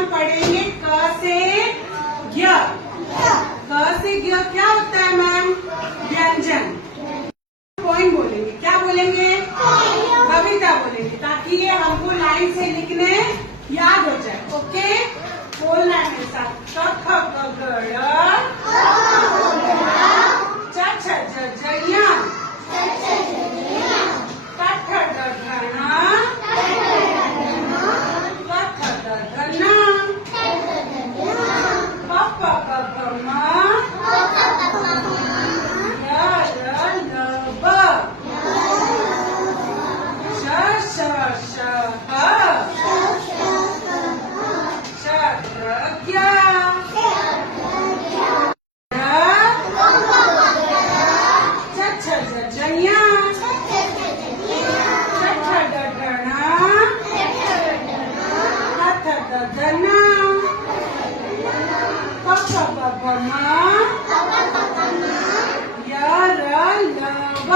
हम पढ़ेंगे क से ज्ञ। क से ज्ञ क्या होता है मैम? व्यंजन। पोइम बोलेंगे, क्या बोलेंगे? कविता बोलेंगे, ताकि ये हमको लाइन से लिखने याद हो जाए। ओके, बोलना है मेरे साथ। क ख ग घ च छ ज झ ञ ट ठ ड ढ ण क ख ग घ न प प ब भ म य र ल ब श श श ह श त्र ज्ञ छ छ ज झ ञ ट ठ ड ढ ण क ख ग घ न प प ब भ म य र ल ब